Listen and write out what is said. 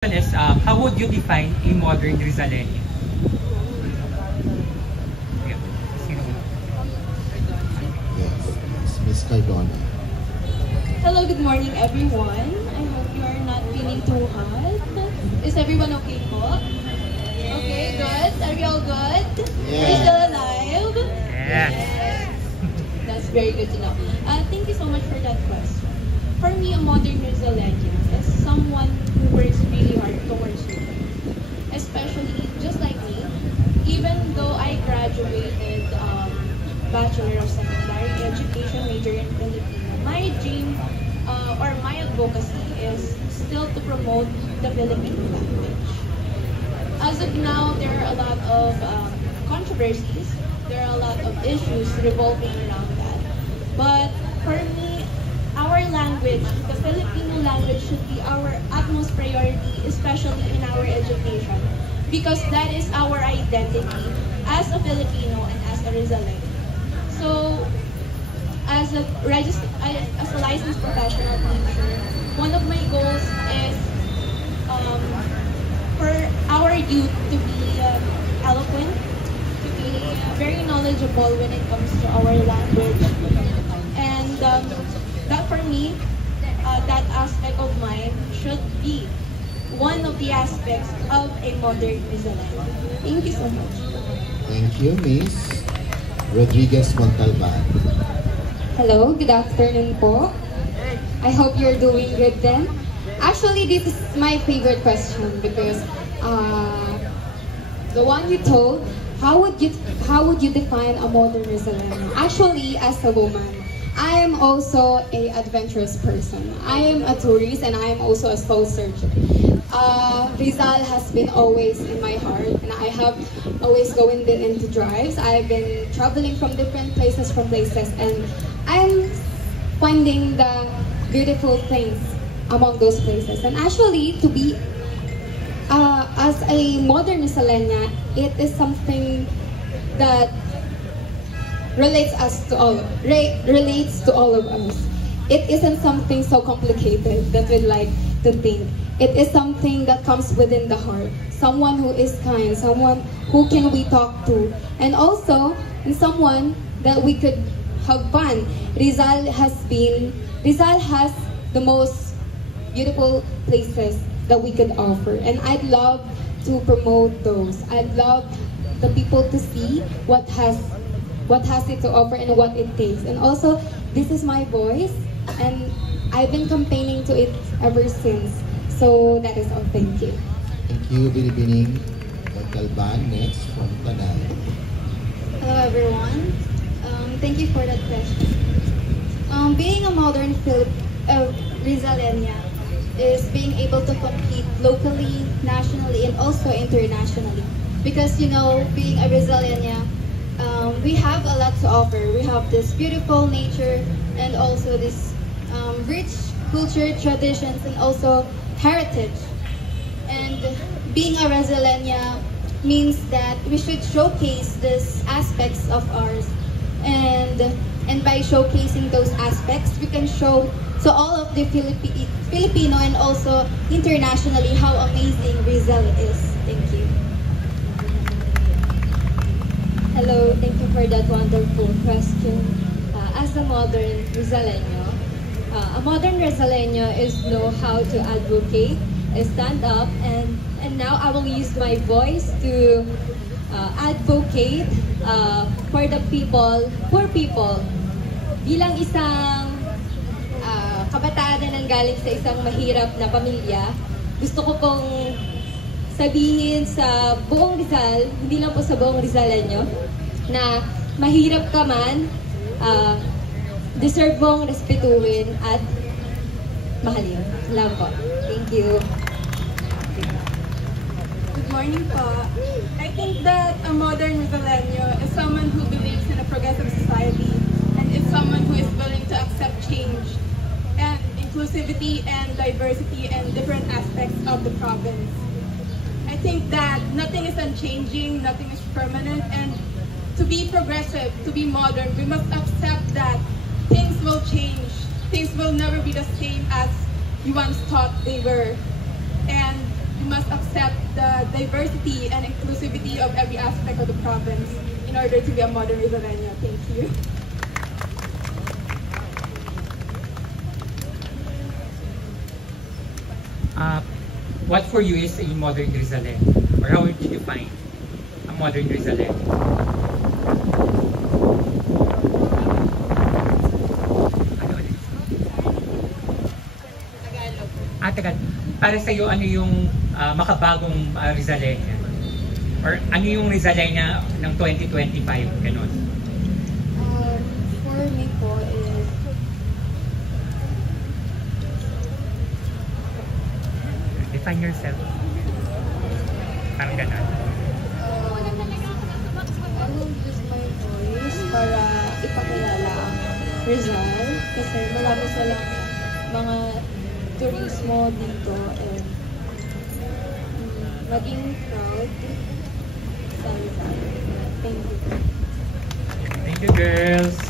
Is, how would you define a modern Rizaleño? Yeah. Sino una? Yes, it's Miss Cardona. Hello, good morning everyone. I hope you are not feeling too hot. Is everyone okay po? Okay, good. Are we all good? Are we still alive? Yes. That's very good to know. Thank you so much for that question. For me, a modern Rizaleño is someone who works really hard towards it. Especially, just like me, even though I graduated Bachelor of Secondary Education major in Filipino, my dream or my advocacy is still to promote the Filipino language. As of now, there are a lot of controversies, there are a lot of issues revolving around that. But for me, our language, the Filipino language, should be our utmost priority, especially in our education, because that is our identity as a Filipino and as a Rizaleño. So, as a licensed professional teacher, one of my goals is for our youth to be eloquent, to be very knowledgeable when it comes to our language, and that for me, that aspect of mine should be one of the aspects of a modern Rizaleño. Thank you so much. Thank you, Miss Rodriguez Montalban. Hello, good afternoon po. I hope you're doing good then. Actually, this is my favorite question because the one you told, how would you define a modern Rizaleño? Actually, as a woman, I am also a adventurous person. I am a tourist and I am also a soul searcher. Rizal has been always in my heart and I have always going into drives. I've been traveling from different places and I'm finding the beautiful things among those places. And actually, to be as a modern Rizaleña, it is something that relates to all of us. It isn't something so complicated that we like to think. It is something that comes within the heart. Someone who is kind, someone who can we talk to, and also someone that we could have fun. Rizal has the most beautiful places that we could offer, and I'd love to promote those. I'd love the people to see what has it to offer and what it takes. And also, this is my voice, and I've been campaigning to it ever since. So that is all. Thank you. Thank you, Binibining Montalban. Next, from Tanay. Hello, everyone. Thank you for that question. Being a modern Rizaleña is being able to compete locally, nationally, and also internationally. Because, you know, being a Rizaleña, we have a lot to offer. We have this beautiful nature and also this rich culture, traditions, and also heritage. And being a Rizaleña means that we should showcase these aspects of ours. And by showcasing those aspects, we can show to all of the Filipino and also internationally how amazing Rizal is. Thank you. Hello, thank you for that wonderful question. As a modern Rizaleño is know how to advocate, stand up, and now I will use my voice to advocate for the people, poor people. Bilang isang kabataan na nanggaling sa isang mahirap na pamilya, gusto ko pong sabihin sa buong Rizal, hindi lang po sa buong Rizaleño, na mahirap ka man, deserve mong respetuhin at mahalin. Salamat po. Thank you. Good morning po. I think that a modern Rizaleño is someone who believes in a progressive society and is someone who is willing to accept change and inclusivity and diversity and different aspects of the province. I think that nothing is unchanging, nothing is permanent, and to be progressive, to be modern, we must accept that things will change. Things will never be the same as you once thought they were. And diversity and inclusivity of every aspect of the province in order to be a modern Rizaleño. Thank you. What for you is a modern Rizaleño? Or how would you define a modern Rizaleño? Ano ulit? Tagal. Para sa iyo, ano yung makabagong Rizaleño? Or ano yung Rizaleño ng 2025? Ganun. For me po is Define yourself. Parang ganun. I will use my voice para ipakilala ang Rizal kasi marami silang mga turismo dito and maging proud sa Rizal. Thank you. Thank you, girls.